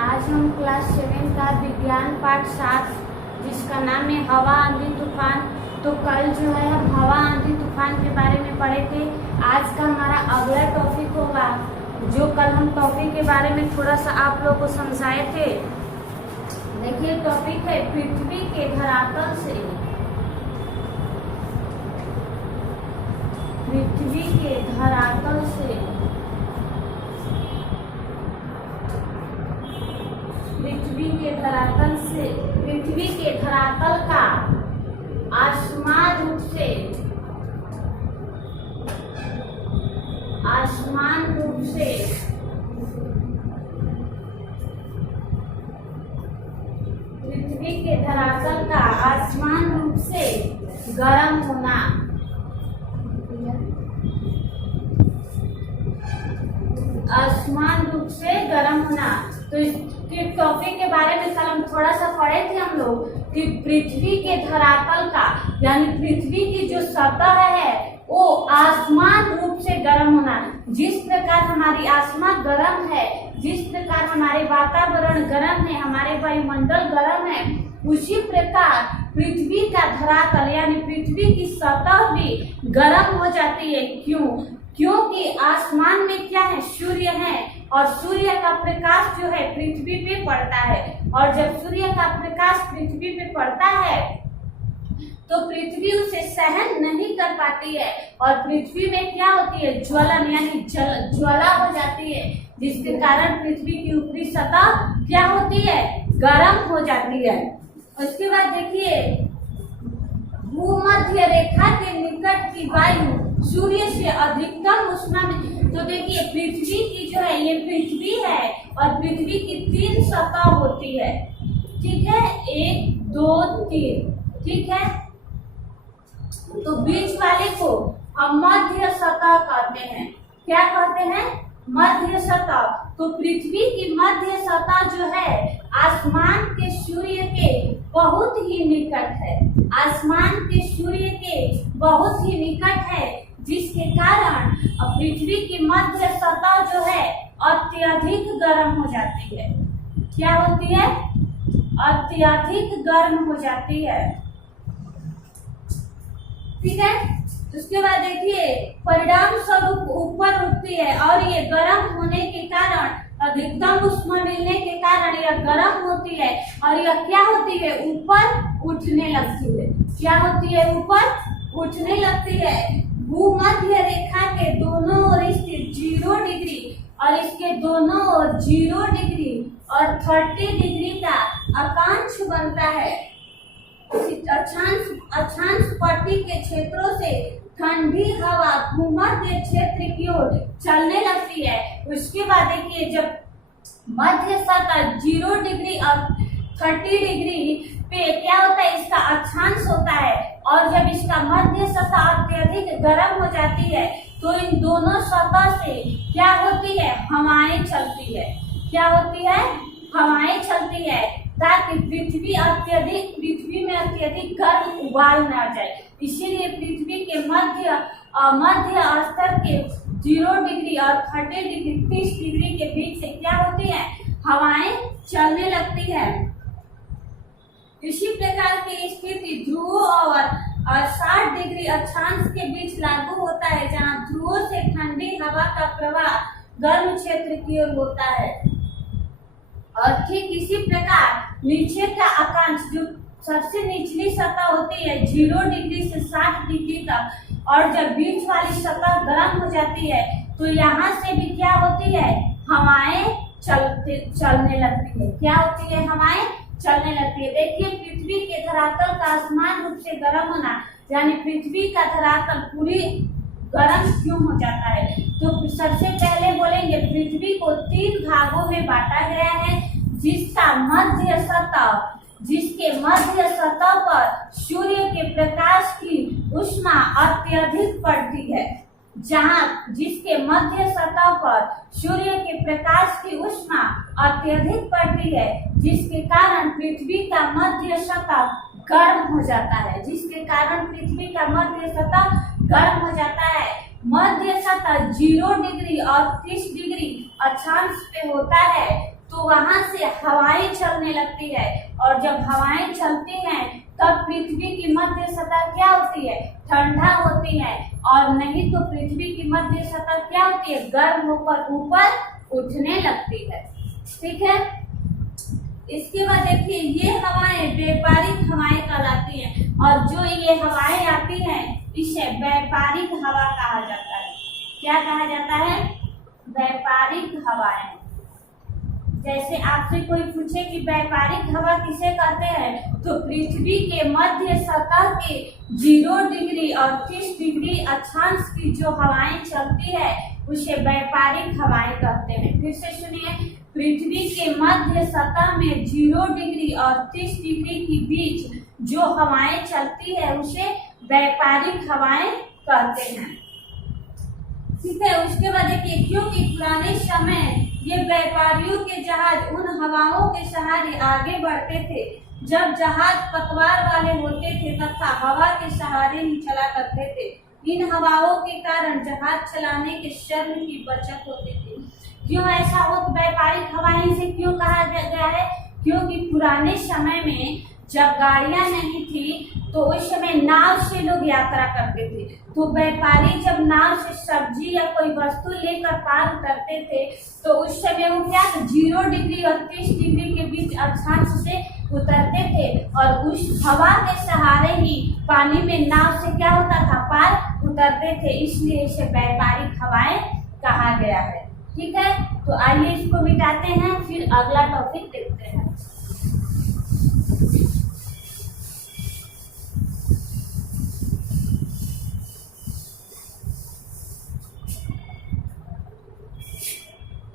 आज हम क्लास 7 का विज्ञान पाठ 7 जिसका नाम है हवा आंधी तूफान। तो कल जो है हम हवा आंधी तूफान के बारे में पढ़े थे। आज का हमारा अगला टॉपिक होगा जो कल हम टॉपिक के बारे में थोड़ा सा आप लोगों को समझाए थे। देखिए टॉपिक है पृथ्वी के धरातल से, पृथ्वी के धरातल से, पृथ्वी के धरातल से, पृथ्वी के धरातल का आसमान रूप से, आसमान रूप से पृथ्वी के धरातल का आसमान रूप से गर्म होना, आसमान रूप से गर्म होना। तो इसके टॉपिक के बारे में कल हम थोड़ा सा पढ़े थे हम लोग कि पृथ्वी के धरातल का यानी पृथ्वी की जो सतह है वो आसमान रूप से गर्म होना। जिस प्रकार हमारी आसमान गर्म है, जिस प्रकार हमारे वातावरण गर्म है, हमारे वायुमंडल गर्म है, उसी प्रकार पृथ्वी का धरातल यानी पृथ्वी की सतह भी गर्म हो जाती है। क्यों? क्योंकि आसमान में क्या है? सूर्य है और सूर्य का प्रकाश जो है पृथ्वी पे पड़ता है। और जब सूर्य का प्रकाश पृथ्वी पे पड़ता है तो पृथ्वी उसे सहन नहीं कर पाती है और पृथ्वी में क्या होती है? ज्वलन यानी ज्वाला हो जाती है, जिसके कारण पृथ्वी की ऊपरी सतह क्या होती है? गर्म हो जाती है। उसके बाद देखिए भूमध्य रेखा के निकट की वायु सूर्य से अधिकतम उष्मा में। तो देखिए पृथ्वी की जो है ये पृथ्वी है और पृथ्वी की 3 सतह होती है, ठीक है? 1 2 3, ठीक है? तो बीच वाले को हम मध्य सतह कहते हैं। क्या कहते हैं? मध्य सतह। तो पृथ्वी की मध्य सतह जो है आसमान के सूर्य के बहुत ही निकट है, आसमान के सूर्य के बहुत ही निकट है, जिसके कारण पृथ्वी की मध्य सतह जो है अत्यधिक गर्म हो जाती है। क्या होती है? अत्यधिक गर्म हो जाती है, ठीक है? उसके बाद देखिए परिणाम स्वरूप ऊपर उठती है और ये गर्म होने के कारण अधिकतम उष्मा मिलने के कारण यह गर्म होती है और यह क्या होती है? ऊपर उठने लगती है। क्या होती है? ऊपर उठने लगती है। भूमध्य रेखा के दोनों ओर स्थित 0 डिग्री और इसके दोनों ओर 0 डिग्री और 30 डिग्री का अक्षांश बनता है। अक्षांश पट्टी के क्षेत्रों से ठंडी हवा भूमध्य क्षेत्र की ओर चलने लगती है। उसके बाद देखिए जब मध्य सतह 0 डिग्री और 30 डिग्री पे क्या होता है? इसका अक्षांश होता है और जब इसका मध्य सतह अत्यधिक गर्म हो जाती है तो इन दोनों सतह से क्या होती है? हवाएं चलती है। क्या होती है? हवाएं चलती है ताकि पृथ्वी में अत्यधिक गर्म उबाल न आ जाए। इसीलिए पृथ्वी के मध्य स्तर के 0 डिग्री और 30 डिग्री के बीच से क्या होती है? हवाएं चलने लगती है। इसी प्रकार की स्थिति ध्रुवों और 60 डिग्री अक्षांश के बीच लागू होता है, जहां ध्रुवों से ठंडी हवा का प्रवाह गर्म क्षेत्र की ओर होता है। और ठीक इसी प्रकार नीचे का अक्षांश जो सबसे निचली सतह होती है 0 डिग्री से 60 डिग्री तक, और जब बीच वाली सतह गर्म हो जाती है तो यहाँ से भी क्या होती है? हवाएं चलने लगती है। क्या होती है? हवाएं चलने लगती है। देखिए पृथ्वी के धरातल का आसमान रूप से गर्म होना यानी पृथ्वी का धरातल पूरी गर्म क्यों हो जाता है? तो सबसे पहले बोलेंगे पृथ्वी को 3 भागों में बांटा गया है, जिसके मध्य सतह पर सूर्य के प्रकाश की उष्मा अत्यधिक पड़ती है, जिसके मध्य सतह पर सूर्य के प्रकाश की उष्मा अत्यधिक पड़ती है, जिसके कारण पृथ्वी का मध्य सतह गर्म हो जाता है, जिसके कारण पृथ्वी का मध्य सतह गर्म हो जाता है। मध्य सतह 0 डिग्री और 30 डिग्री अक्षांश पे होता है, तो तो वहां से हवाएं चलने लगती है, और जब हवाएं चलती हैं तब पृथ्वी की मध्य सतह क्या होती है, ठंडा होती है, और नहीं तो पृथ्वी की मध्य सतह क्या होती है, गर्म होकर ऊपर उठने लगती है। ठीक है, इसके बाद देखिए ये हवाएं व्यापारिक हवाएं कहलाती हैं, और जो ये हवाएं आती हैं इसे व्यापारिक हवा कहा जाता है। क्या कहा जाता है, व्यापारिक हवाएं। जैसे आपसे कोई पूछे कि व्यापारिक हवा किसे कहते हैं, तो पृथ्वी के मध्य सतह के 0 डिग्री और 30 डिग्री अक्षांश की जो हवाएं चलती है उसे व्यापारिक हवाएं कहते हैं। फिर से सुनिए, पृथ्वी के मध्य सतह में 0 डिग्री और 30 डिग्री के बीच जो हवाएं चलती है उसे व्यापारिक हवाएं कहते हैं। ठीक है, उसके बाद देखिए क्योंकि पुराने समय ये व्यापारियों के जहाज उन हवाओं के सहारे आगे बढ़ते थे। जब जहाज पतवार वाले होते थे तथा हवा के सहारे ही चला करते थे, इन हवाओं के कारण जहाज चलाने के श्रम की बचत होती थी। क्यों ऐसा हो, व्यापारिक हवाएं से क्यों कहा गया है, क्योंकि पुराने समय में जब गाड़ियां नहीं थी तो उस समय नाव से लोग यात्रा करते थे। तो व्यापारी जब नाव से सब्जी या कोई वस्तु लेकर पार उतरते थे तो उस समय वो क्या 0 डिग्री और 30 डिग्री के बीच अक्षांश से उतरते थे, और उस हवा के सहारे ही पानी में नाव से क्या होता था, पार उतरते थे। इसलिए इसे व्यापारिक हवाएं कहा गया है। ठीक है, तो आइए इसको मिटाते हैं, फिर अगला टॉपिक देखते हैं।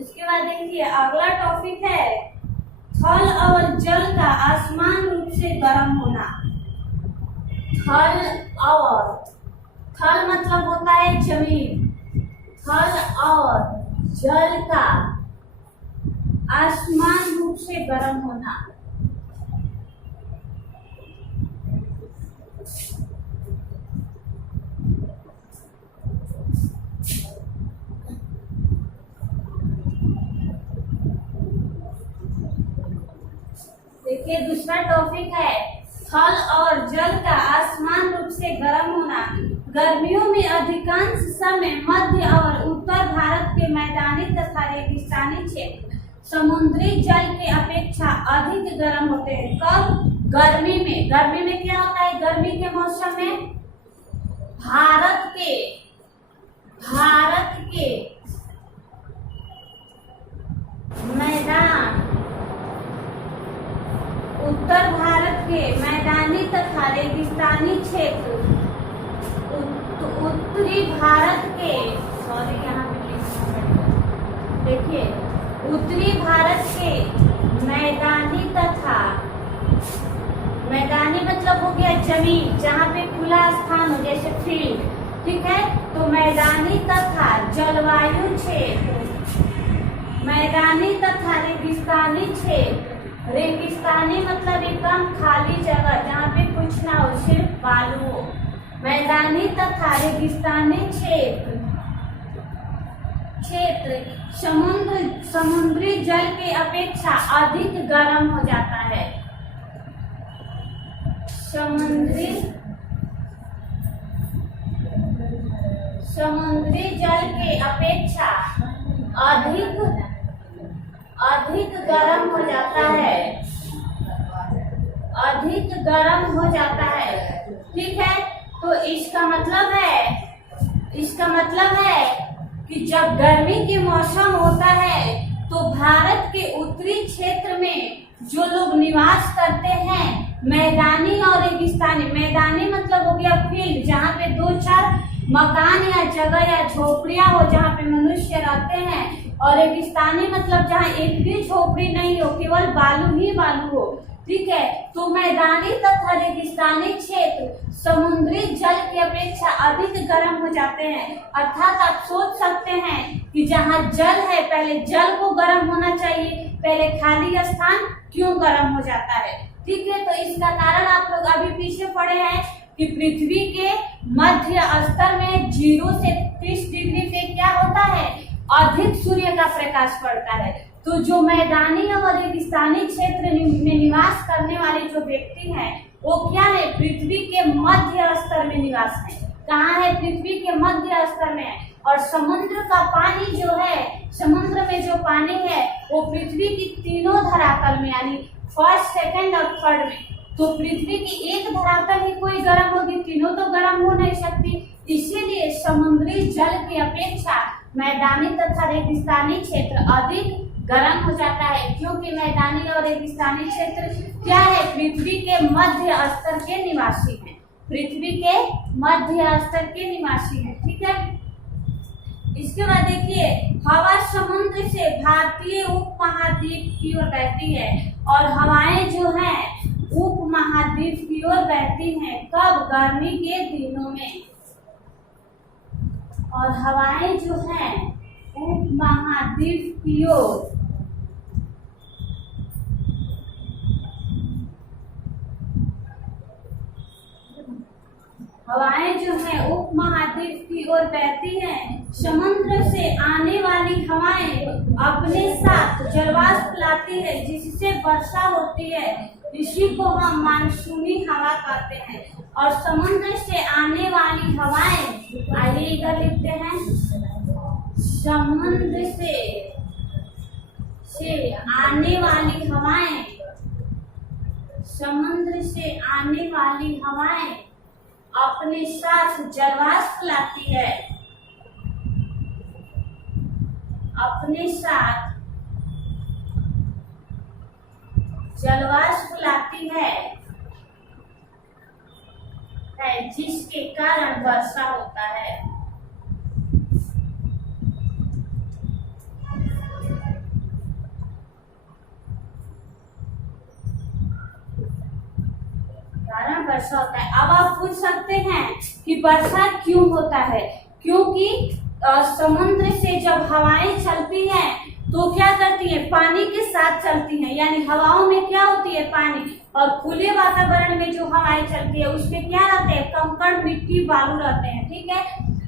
इसके बाद देखिए अगला टॉपिक है थल और जल का असमान रूप से गर्म होना। थल मतलब होता है जमीन, थल और जल का असमान रूप से गर्म होना। देखिए दूसरा टॉपिक है थल और जल का असमान रूप से गर्म होना। गर्मियों में अधिकांश समय मध्य और उत्तर भारत के मैदानी तथा रेगिस्तानी क्षेत्र समुद्री जल के अपेक्षा अधिक गर्म होते हैं। कब? गर्मी में। गर्मी में क्या होता है, गर्मी के मौसम में भारत के मैदान, उत्तर भारत के मैदानी तथा रेगिस्तानी क्षेत्र, उत्तरी भारत के यहाँ पे देखिए उत्तरी भारत के मैदानी तथा, मैदानी मतलब हो गया जमीन जहाँ पे खुला स्थान हो जैसे फील्ड, ठीक है। तो मैदानी तथा जलवायु क्षेत्र, मैदानी तथा रेगिस्तानी क्षेत्र। रेगिस्तानी मतलब एकदम खाली जगह जहाँ पे कुछ ना हो, सिर्फ बालू हो। मैदानी तथा रेगिस्तानी क्षेत्र समुद्री जल के अपेक्षा अधिक गर्म हो जाता है। समुद्री जल के अपेक्षा अधिक गर्म हो जाता है, अधिक गर्म हो जाता है। ठीक है, तो इसका मतलब है कि जब गर्मी के मौसम होता है तो भारत के उत्तरी क्षेत्र में जो लोग निवास करते हैं, मैदानी और रेगिस्तानी, मैदानी मतलब हो गया फील्ड जहाँ पे 2-4 मकान या जगह या झोपड़ियां हो जहाँ पे मनुष्य रहते हैं, और रेगिस्तानी मतलब जहाँ एक भी झोपड़ी नहीं हो, केवल बालू ही बालू हो। ठीक है, तो मैदानी तथा रेगिस्तानी क्षेत्र समुद्री जल की अपेक्षा अधिक गर्म हो जाते हैं। अर्थात आप सोच सकते हैं कि जहाँ जल है पहले जल को गर्म होना चाहिए, पहले खाली स्थान क्यों गर्म हो जाता है। ठीक है, तो इसका कारण आप लोग अभी पीछे पड़े हैं कि पृथ्वी के मध्य स्तर में 0 से 30 डिग्री पे क्या होता है, अधिक सूर्य का प्रकाश पड़ता है। तो जो मैदानी और रेगिस्तानी क्षेत्र में निवास करने वाले जो व्यक्ति हैं वो क्या है, पृथ्वी के मध्य स्तर में निवास है। कहाँ है, पृथ्वी के मध्य स्तर में है। और समुद्र का पानी जो है, समुद्र में जो पानी है वो पृथ्वी की तीनों धरातल में यानी फर्स्ट, सेकंड और थर्ड में, तो पृथ्वी की एक धरातल ही कोई गर्म होगी, तीनों तो गर्म हो नहीं सकती। इसीलिए समुद्री जल की अपेक्षा मैदानी तथा रेगिस्तानी क्षेत्र अधिक गर्म हो जाता है, क्योंकि मैदानी और रेगिस्तानी क्षेत्र क्या है, पृथ्वी के मध्य स्तर के निवासी हैं, पृथ्वी के मध्य स्तर के निवासी हैं। ठीक है, इसके बाद देखिए, हवा समुद्र से भारतीय उपमहाद्वीप की ओर बहती है और हवाएं जो हैं उपमहाद्वीप की ओर बहती हैं। कब, गर्मी के दिनों में। और हवाएं जो हैं उपमहाद्वीप की ओर हवाएं जो हैं उपमहाद्वीप की ओर बहती हैं। समुद्र से आने वाली हवाएं अपने साथ जलवाष्प लाती है जिससे वर्षा होती है, इसी को हम मानसूनी हवा कहते हैं। और समुद्र से आने वाली हवाएं, आइए इधर लिखते हैं, समुद्र से आने वाली हवाएं, समुद्र से आने वाली हवाएं अपने साथ जलवाष्प लाती है, अपने साथ जलवाष्प लाती है जिसके कारण वर्षा होता है। कारण वर्षा होता है। अब आप पूछ सकते हैं कि वर्षा क्यों होता है, क्योंकि समुद्र से जब हवाएं चलती हैं तो क्या करती है, पानी के साथ चलती हैं, यानी हवाओं में क्या होती है, पानी। और खुले वातावरण में जो हवाएं चलती है उसमें क्या रहते हैं, कंकड़, मिट्टी, बालू रहते हैं। ठीक है,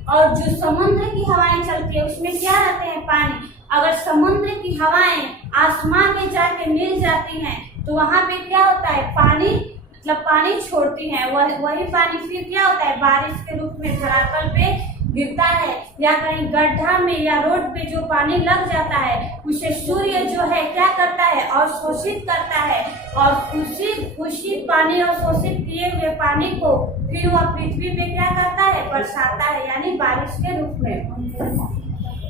और जो समुद्र की हवाएं चलती है उसमें क्या रहते हैं, पानी। अगर समुद्र की हवाएं आसमान में जाके मिल जाती हैं तो वहां पे क्या होता है, पानी, मतलब पानी छोड़ती है, वही पानी फिर क्या होता है, बारिश के रूप में धरातल पे गिरता है, या कहीं गड्ढा में या रोड पे जो पानी लग जाता है उसे सूर्य जो है क्या करता है, अवशोषित करता है, और उसी पानी अवशोषित किए हुए पानी को फिर वह पृथ्वी पे क्या करता है, बरसाता है, यानी बारिश के रूप में।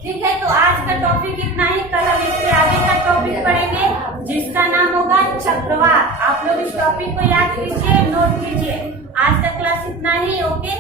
ठीक है, तो आज का टॉपिक इतना ही। कल हम इसके आगे का टॉपिक पढ़ेंगे जिसका नाम होगा चक्रवात। आप लोग इस टॉपिक को याद कीजिए, नोट कीजिए। आज का क्लास इतना ही। ओके।